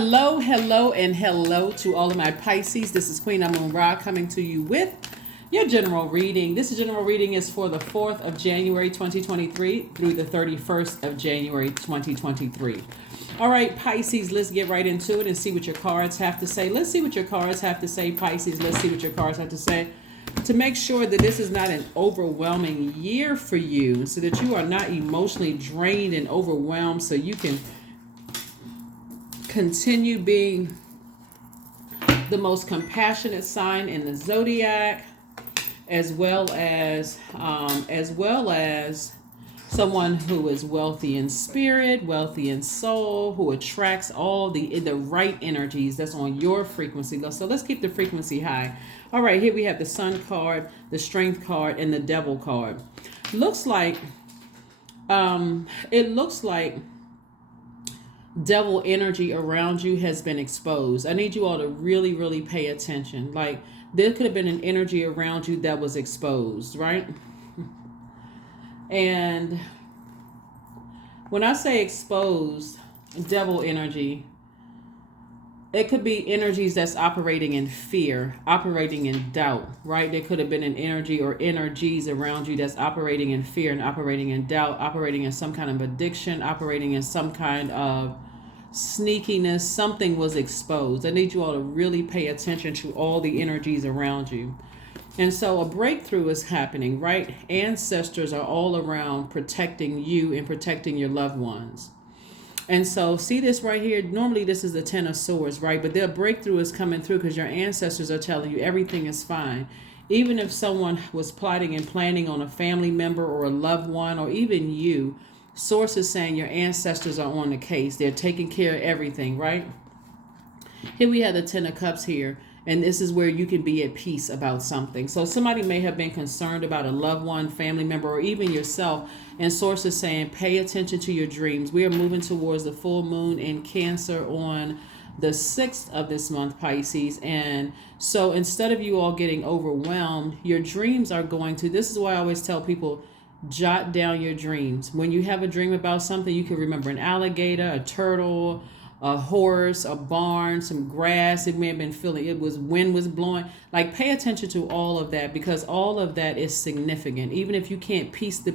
Hello, hello, and hello to all of my Pisces. This is Queen Amun Ra coming to you with your general reading. This general reading is for the 4th of January 2023 through the 31st of January 2023. All right, Pisces, let's get right into it and see what your cards have to say. Let's see what your cards have to say, Pisces. Let's see what your cards have to say to make sure that this is not an overwhelming year for you, so that you are not emotionally drained and overwhelmed, so you can continue being the most compassionate sign in the zodiac, as well as someone who is wealthy in spirit, wealthy in soul, who attracts all the right energies that's on your frequency. So let's keep the frequency high. All right, here we have the Sun card, the Strength card, and the Devil card. It looks like devil energy around you has been exposed. I need you all to really, really pay attention. Like, there could have been an energy around you that was exposed, right? And when I say exposed, devil energy, it could be energies that's operating in fear, operating in doubt, right? There could have been an energy or energies around you that's operating in fear and operating in doubt, operating in some kind of addiction, operating in some kind of sneakiness. Something was exposed. I need you all to really pay attention to all the energies around you. And so a breakthrough is happening, right? Ancestors are all around protecting you and protecting your loved ones. And so see this right here. Normally this is the 10 of Swords, right? But their breakthrough is coming through because your ancestors are telling you everything is fine. Even if someone was plotting and planning on a family member or a loved one, or even you, Source is saying your ancestors are on the case. They're taking care of everything, right? Here we have the 10 of Cups here. And this is where you can be at peace about something. So somebody may have been concerned about a loved one, family member, or even yourself. And Source is saying, pay attention to your dreams. We are moving towards the full moon in Cancer on the 6th of this month, Pisces. And so instead of you all getting overwhelmed, your dreams are going to, this is why I always tell people, jot down your dreams. When you have a dream about something, you can remember an alligator, a turtle, a horse, a barn, some grass. It may have been feeling, it was wind was blowing. Like, pay attention to all of that, because all of that is significant. Even if you can't piece the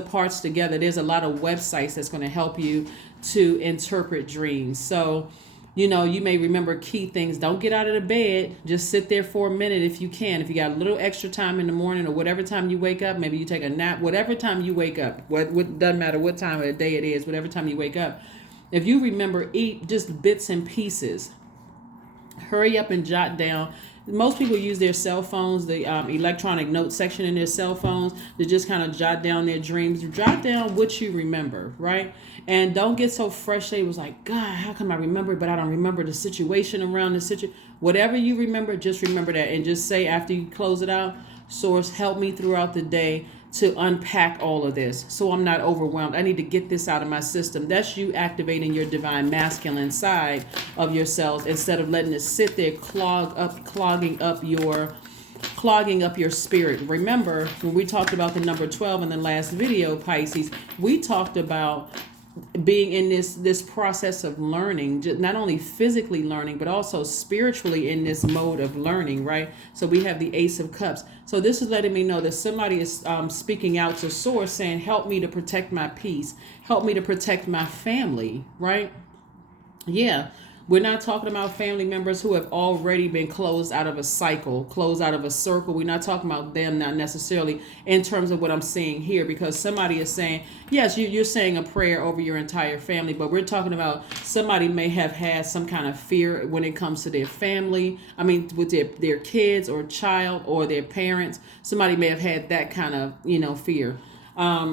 parts together, there's a lot of websites that's going to help you to interpret dreams. So, you know, you may remember key things. Don't get out of the bed. Just sit there for a minute if you can. If you got a little extra time in the morning, or whatever time you wake up, maybe you take a nap, whatever time you wake up. What doesn't matter what time of the day it is, whatever time you wake up. If you remember, eat just bits and pieces. Hurry up and jot down. Most people use their cell phones, the electronic note section in their cell phones, to just kind of jot down their dreams. Jot down what you remember, right? And don't get so frustrated. It was like, God, how come I remember it, but I don't remember the situation around the situation. Whatever you remember, just remember that. And just say after you close it out, Source, help me throughout the day to unpack all of this so I'm not overwhelmed. I need to get this out of my system. That's you activating your divine masculine side of yourselves, instead of letting it sit there clogging up your spirit. Remember, when we talked about the number 12 in the last video, Pisces, we talked about being in this process of learning, not only physically learning, but also spiritually in this mode of learning, right? So we have the Ace of Cups. So this is letting me know that somebody is speaking out to Source, saying, help me to protect my peace. Help me to protect my family, right? Yeah. We're not talking about family members who have already been closed out of a cycle, closed out of a circle. We're not talking about them, not necessarily in terms of what I'm seeing here, because somebody is saying, yes, you're saying a prayer over your entire family, but we're talking about somebody may have had some kind of fear when it comes to their family. I mean, with their kids or child or their parents. Somebody may have had that kind of, fear.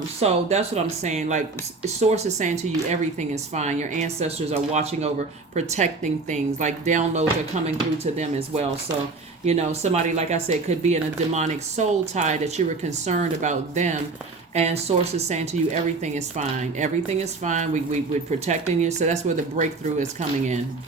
So that's what I'm saying. Like, Source is saying to you, everything is fine. Your ancestors are watching over, protecting things. Like, downloads are coming through to them as well. So, somebody, like I said, could be in a demonic soul tie that you were concerned about them. And Source is saying to you, everything is fine. Everything is fine. We're protecting you. So that's where the breakthrough is coming in.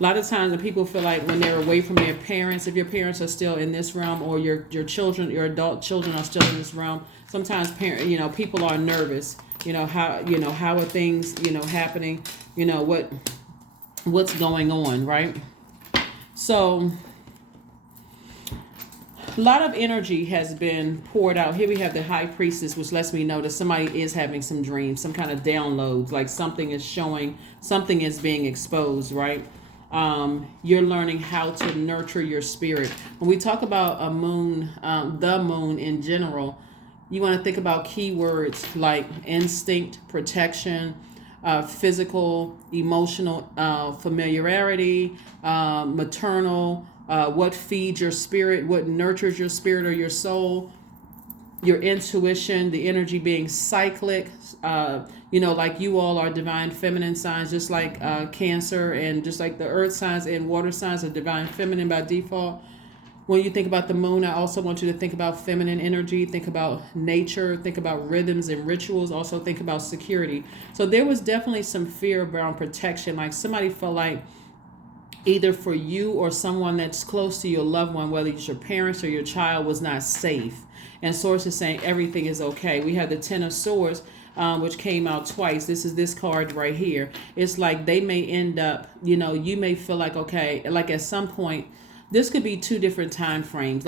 A lot of times when people feel like when they're away from their parents, if your parents are still in this realm, or your children, your adult children are still in this realm, sometimes people are nervous how are things, happening, what's going on, right? So a lot of energy has been poured out. Here we have the High Priestess, which lets me know that somebody is having some dreams, some kind of downloads, like something is showing, something is being exposed, right? You're learning how to nurture your spirit. When we talk about a moon, the moon in general, you want to think about keywords like instinct, protection, physical, emotional, familiarity, maternal, what feeds your spirit, what nurtures your spirit or your soul, your intuition, the energy being cyclic, like you all are divine feminine signs, just like Cancer, and just like the earth signs and water signs are divine feminine by default. When you think about the moon, I also want you to think about feminine energy, think about nature, think about rhythms and rituals, also think about security. So there was definitely some fear around protection, like somebody felt like either for you or someone that's close to your loved one, whether it's your parents or your child, was not safe. And Source is saying everything is okay. We have the Ten of Swords, which came out twice. This is this card right here. It's like they may end up, you may feel like, okay, like at some point, this could be two different time frames.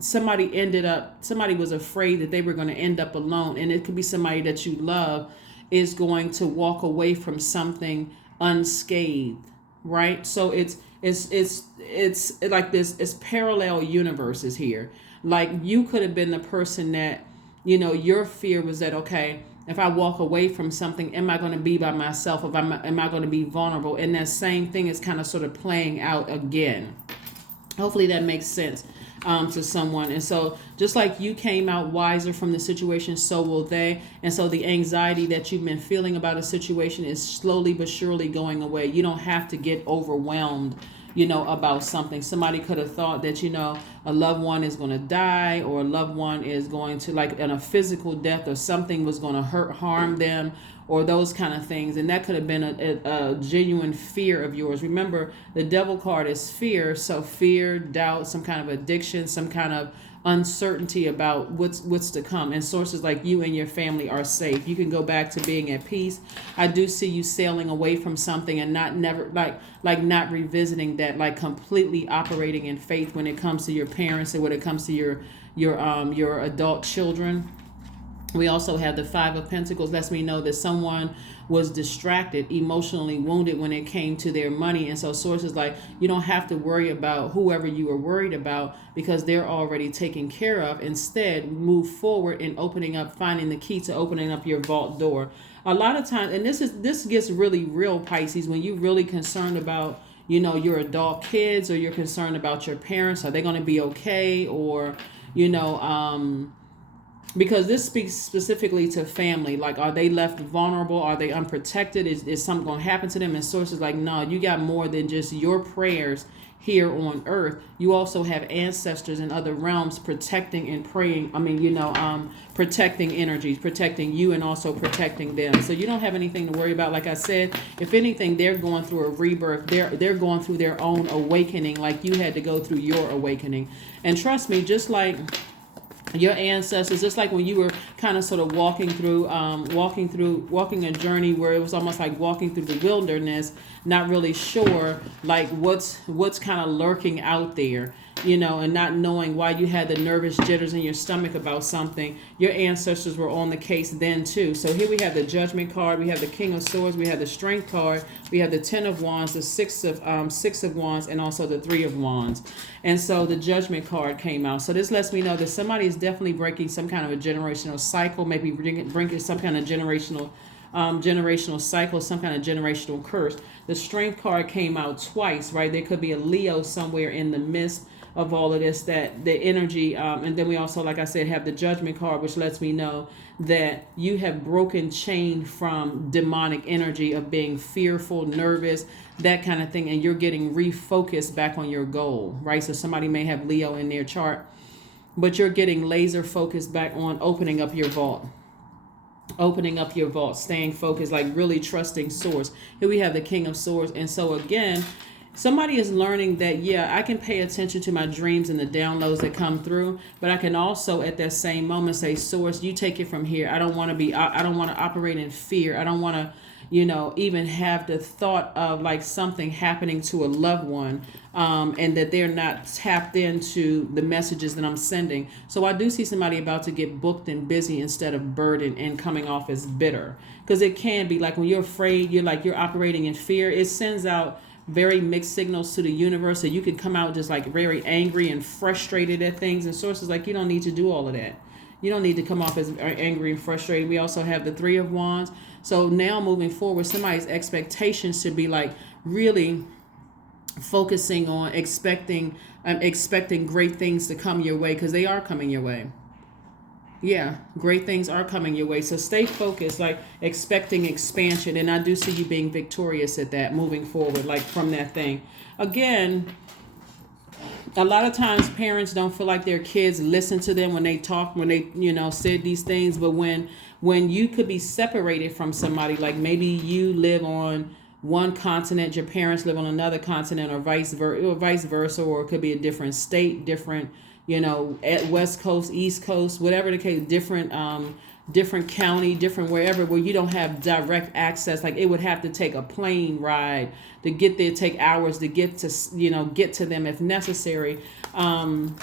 Somebody was afraid that they were going to end up alone. And it could be somebody that you love is going to walk away from something unscathed, right? So it's like this, it's parallel universes here. Like you could have been the person that, your fear was that, okay, if I walk away from something, am I going to be by myself? Am I going to be vulnerable? And that same thing is kind of sort of playing out again. Hopefully that makes sense to someone. And so just like you came out wiser from the situation, so will they. And so the anxiety that you've been feeling about a situation is slowly but surely going away. You don't have to get overwhelmed about something. Somebody could have thought that, a loved one is going to die, or a loved one is going to, like, in a physical death, or something was going to harm them, or those kind of things. And that could have been a genuine fear of yours. Remember, the Devil card is fear. So fear, doubt, some kind of addiction, some kind of uncertainty about what's to come. And sources like you and your family are safe. You can go back to being at peace. I do see you sailing away from something and not revisiting that, like completely operating in faith when it comes to your parents and when it comes to your adult children. We also have the Five of Pentacles. Lets me know that someone was distracted, emotionally wounded when it came to their money. And so sources like, you don't have to worry about whoever you were worried about, because they're already taken care of. Instead, move forward in finding the key to opening up your vault door. A lot of times, and this gets really real, Pisces, when you're really concerned about, your adult kids, or you're concerned about your parents. Are they going to be okay? Or, because this speaks specifically to family. Like, are they left vulnerable? Are they unprotected? Is something going to happen to them? And sources like, no, you got more than just your prayers here on earth. You also have ancestors in other realms protecting and praying. Protecting energies, protecting you, and also protecting them. So you don't have anything to worry about. Like I said, if anything, they're going through a rebirth. They're going through their own awakening, like you had to go through your awakening. And trust me, just like your ancestors, just like when you were kind of sort of walking a journey where it was almost like walking through the wilderness, not really sure like what's kind of lurking out there, and not knowing why you had the nervous jitters in your stomach about something. Your ancestors were on the case then too. So here we have the Judgment card, we have the King of Swords, we have the Strength card, we have the Ten of Wands, the Six of Wands, and also the Three of Wands. And so the Judgment card came out. So this lets me know that somebody is definitely breaking some kind of a generational cycle, maybe breaking some kind of generational cycle, some kind of generational curse. The Strength card came out twice, right? There could be a Leo somewhere in the midst of all of this, that the energy, and then we also, like I said, have the Judgment card, which lets me know that you have broken chain from demonic energy of being fearful, nervous, that kind of thing, and you're getting refocused back on your goal, right? So somebody may have Leo in their chart, but you're getting laser focused back on opening up your vault, staying focused, like really trusting source. Here we have the King of Swords. And so again, Somebody is learning that, yeah, I can pay attention to my dreams and the downloads that come through, but I can also at that same moment say, Source, you take it from here. I don't want to be, I don't want to operate in fear. I don't want to, even have the thought of like something happening to a loved one, and that they're not tapped into the messages that I'm sending. So I do see somebody about to get booked and busy instead of burdened and coming off as bitter. Because it can be like when you're afraid, you're operating in fear. It sends out very mixed signals to the universe, so you can come out just like very angry and frustrated at things. And Source is like, you don't need to do all of that. You don't need to come off as angry and frustrated. We also have the Three of Wands. So now moving forward, somebody's expectations should be like really focusing on expecting great things to come your way, because they are coming your way. Yeah, great things are coming your way. So stay focused, like expecting expansion. And I do see you being victorious at that moving forward, like from that thing. Again, a lot of times parents don't feel like their kids listen to them when they talk, when they, said these things. But when you could be separated from somebody, like maybe you live on one continent, your parents live on another continent, or vice versa, or it could be a different state, different, at West Coast, East Coast, whatever the case, different county, different wherever, where you don't have direct access. Like it would have to take a plane ride to get there, take hours to get to them if necessary. I'm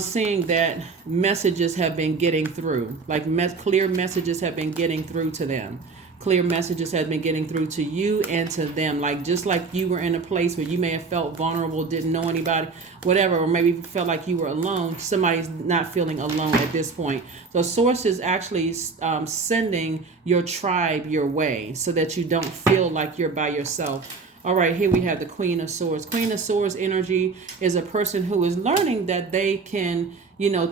seeing that messages have been getting through, like clear messages have been getting through to them. Clear messages have been getting through to you and to them. Like just like you were in a place where you may have felt vulnerable, didn't know anybody, whatever, or maybe felt like you were alone. Somebody's not feeling alone at this point. So Source is actually sending your tribe your way so that you don't feel like you're by yourself. All right, here we have the Queen of Swords. Queen of Swords energy is a person who is learning that they can,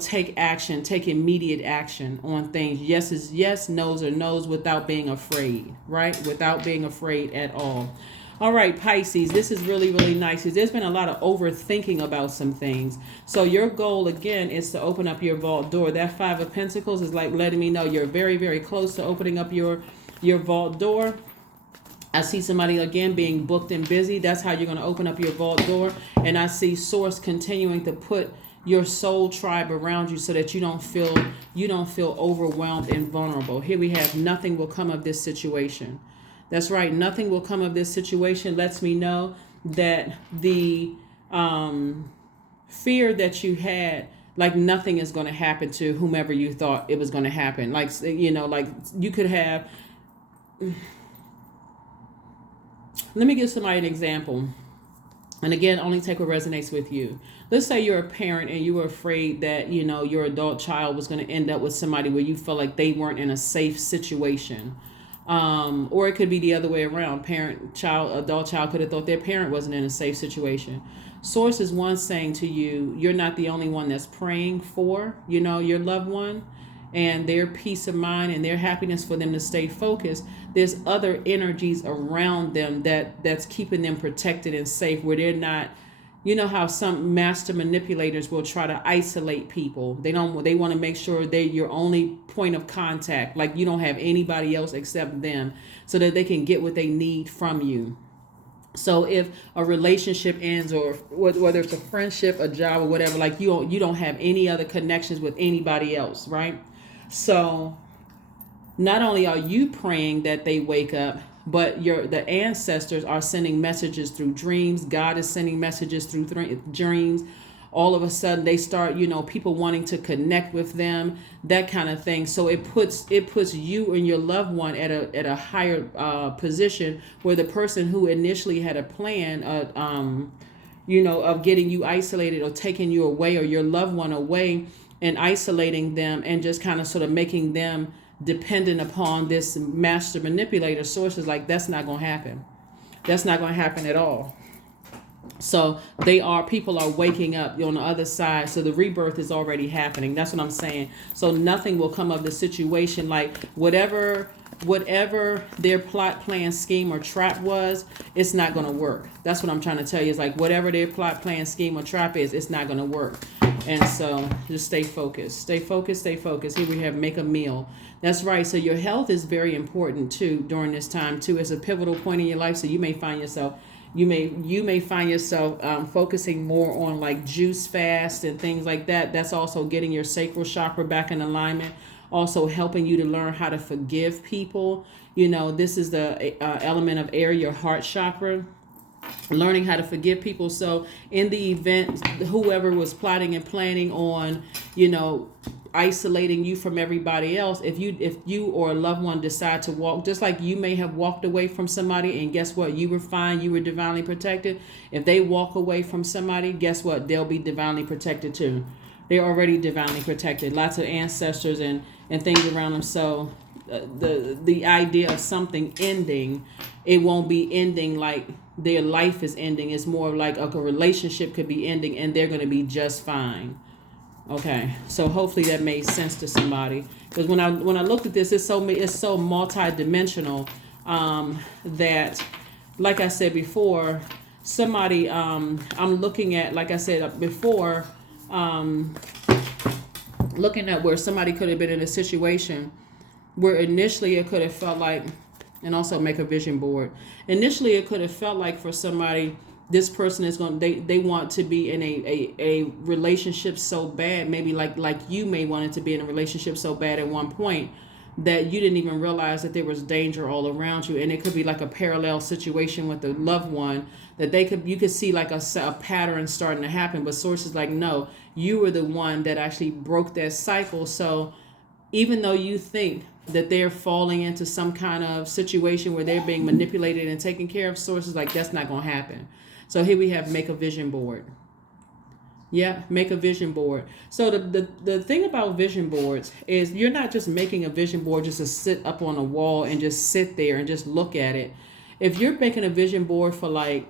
take action, take immediate action on things. Yes is yes, no's are no's, without being afraid, right? Without being afraid at all. All right, Pisces, this is really, really nice. There's been a lot of overthinking about some things. So your goal, again, is to open up your vault door. That Five of Pentacles is like letting me know you're very, very close to opening up your vault door. I see somebody again being booked and busy. That's how you're going to open up your vault door. And I see Source continuing to put your soul tribe around you so that you don't feel overwhelmed and vulnerable. Here we have nothing will come of this situation. That's right. Nothing will come of this situation lets me know that the fear that you had, like nothing is going to happen to whomever you thought it was going to happen. Like, like you could have... Let me give somebody an example. And again, only take what resonates with you. Let's say you're a parent and you were afraid that, your adult child was going to end up with somebody where you felt like they weren't in a safe situation. Or it could be the other way around. Adult child could have thought their parent wasn't in a safe situation. Source is one saying to you, you're not the only one that's praying for, your loved one and their peace of mind and their happiness for them to stay focused. There's other energies around them that's keeping them protected and safe, where they're not, how some master manipulators will try to isolate people. They want to make sure they're your only point of contact. Like you don't have anybody else except them, so that they can get what they need from you. So if a relationship ends, or whether it's a friendship, a job, or whatever, like you don't have any other connections with anybody else, right? So not only are you praying that they wake up, but the ancestors are sending messages through dreams. God is sending messages through dreams. All of a sudden they start, people wanting to connect with them, that kind of thing. So it puts you and your loved one at a higher position, where the person who initially had a plan of getting you isolated or taking you away, or your loved one away, and isolating them and just kind of sort of making them dependent upon this master manipulator. Sources like that's not going to happen. That's not going to happen at all. So people are waking up on the other side. So the rebirth is already happening. That's what I'm saying. So nothing will come of the situation. Like whatever their plot, plan, scheme, or trap was, it's not going to work. That's what I'm trying to tell you. Is like whatever their plot, plan, scheme, or trap is, it's not going to work. And so just stay focused. Stay focused. Stay focused. Here we have make a meal. That's right. So your health is very important too during this time too. It's a pivotal point in your life. So you may find yourself You may find yourself focusing more on like juice fast and things like that. That's also getting your sacral chakra back in alignment, also helping you to learn how to forgive people. This is the element of air, your heart chakra, learning how to forgive people. So in the event whoever was plotting and planning on isolating you from everybody else, if you or a loved one decide to walk, just like you may have walked away from somebody, and guess what, you were fine, you were divinely protected. If they walk away from somebody, guess what, they'll be divinely protected too. They're already divinely protected, lots of ancestors and things around them. So the idea of something ending, it won't be ending like their life is ending. It's more like a relationship could be ending and they're going to be just fine. Okay, so hopefully that made sense to somebody, because when I looked at this, it's so multi-dimensional that, like I said before, somebody I'm looking at, like I said before, looking at where somebody could have been in a situation where initially it could have felt like, and also make a vision board. Initially, it could have felt like for somebody, this person is going, they want to be in a relationship so bad, maybe like you may wanted to be in a relationship so bad at one point that you didn't even realize that there was danger all around you. And it could be like a parallel situation with a loved one that you could see like a pattern starting to happen, but sources like, no, you were the one that actually broke that cycle. So even though you think that they're falling into some kind of situation where they're being manipulated and taken care of, sources like, that's not going to happen. So here we have make a vision board. Yeah, make a vision board. So the thing about vision boards is you're not just making a vision board just to sit up on a wall and just sit there and just look at it. If you're making a vision board for, like,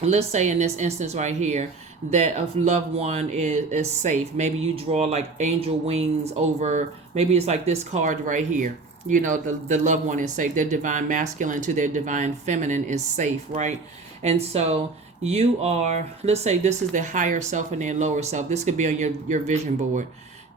let's say in this instance right here, that a loved one is safe. Maybe you draw like angel wings over, maybe it's like this card right here. The loved one is safe. Their divine masculine to their divine feminine is safe, right? And so you are, let's say this is the higher self and their lower self. This could be on your vision board,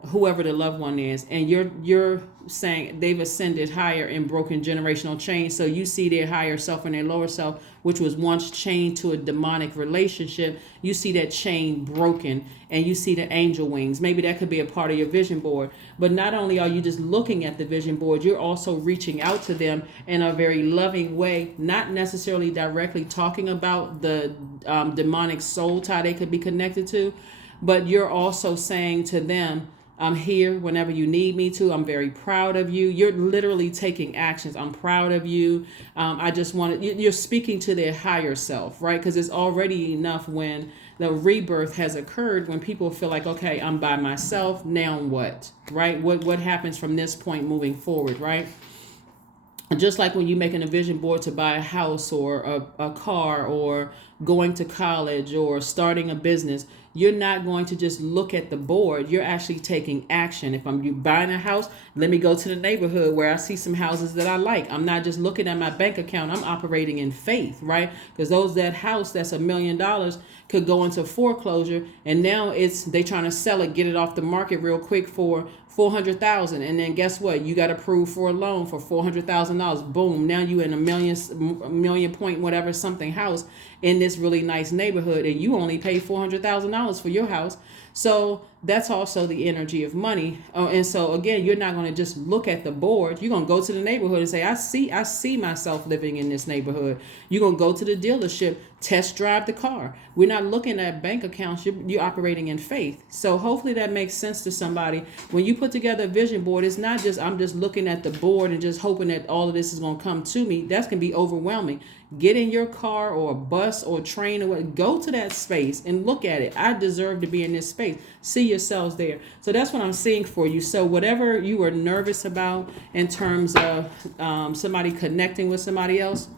whoever the loved one is, and you're saying they've ascended higher and broken generational chains. So you see their higher self and their lower self, which was once chained to a demonic relationship. You see that chain broken, and you see the angel wings. Maybe that could be a part of your vision board. But not only are you just looking at the vision board, you're also reaching out to them in a very loving way, not necessarily directly talking about the demonic soul tie they could be connected to, but you're also saying to them, I'm here whenever you need me to. I'm very proud of you. You're literally taking actions. I'm proud of you. I just want to, you're speaking to their higher self, right? Because it's already enough when the rebirth has occurred, when people feel like, okay, I'm by myself. Now what, right? What happens from this point moving forward, right? Just like when you're making a vision board to buy a house or a car or going to college or starting a business, you're not going to just look at the board. You're actually taking action. If you buying a house, let me go to the neighborhood where I see some houses that I like. I'm not just looking at my bank account. I'm operating in faith, right? Because that house that's $1 million could go into foreclosure, and now they trying to sell it, get it off the market real quick for $400,000, and then guess what? You got approved for a loan for $400,000. Boom! Now you in a million point whatever something house in this really nice neighborhood, and you only pay $400,000 for your house. So that's also the energy of money. And so again, you're not going to just look at the board. You're going to go to the neighborhood and say, I see myself living in this neighborhood. You're going to go to the dealership, test drive the car. We're not looking at bank accounts. You're operating in faith. So hopefully that makes sense to somebody. When you put together a vision board, it's not just, I'm just looking at the board and just hoping that all of this is going to come to me. That's going to be overwhelming. Get in your car or a bus or train or what, go to that space and look at it. I deserve to be in this space. See yourselves there. So that's what I'm seeing for you. So whatever you were nervous about in terms of somebody connecting with somebody else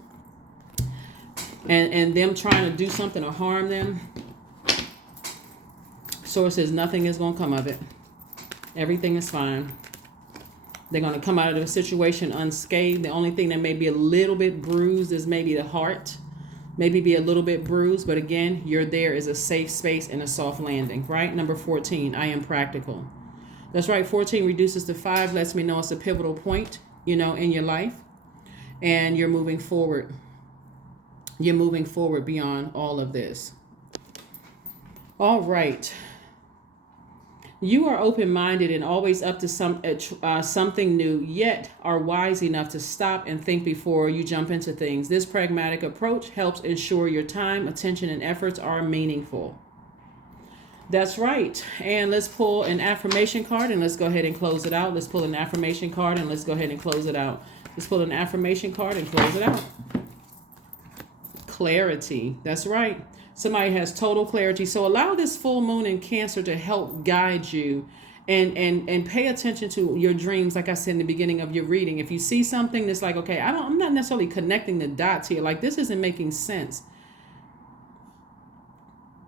and them trying to do something or harm them, Source says nothing is going to come of it. Everything is fine. They're going to come out of the situation unscathed. The only thing that may be a little bit bruised is maybe the heart. Maybe be a little bit bruised. But again, you're there is a safe space and a soft landing, right? Number 14, I am practical. That's right. 14 reduces to 5. Lets me know it's a pivotal point, in your life. And you're moving forward. You're moving forward beyond all of this. All right. You are open-minded and always up to something new, yet are wise enough to stop and think before you jump into things. This pragmatic approach helps ensure your time, attention, and efforts are meaningful. That's right. And let's pull an affirmation card and let's go ahead and close it out. Let's pull an affirmation card and let's go ahead and close it out. Let's pull an affirmation card and close it out. Clarity. That's right. Somebody has total clarity. So allow this full moon in Cancer to help guide you and pay attention to your dreams. Like I said in the beginning of your reading, if you see something that's like, okay, I'm not necessarily connecting the dots here. Like this isn't making sense.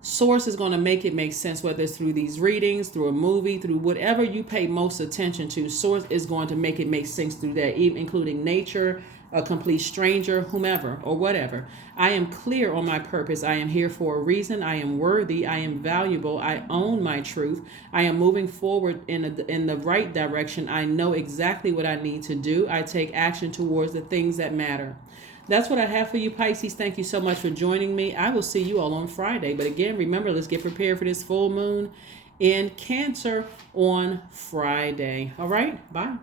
Source is going to make it make sense, whether it's through these readings, through a movie, through whatever you pay most attention to. Source is going to make it make sense through that, even including nature, a complete stranger, whomever, or whatever. I am clear on my purpose. I am here for a reason. I am worthy. I am valuable. I own my truth. I am moving forward in the right direction. I know exactly what I need to do. I take action towards the things that matter. That's what I have for you, Pisces. Thank you so much for joining me. I will see you all on Friday. But again, remember, let's get prepared for this full moon in Cancer on Friday. All right, bye.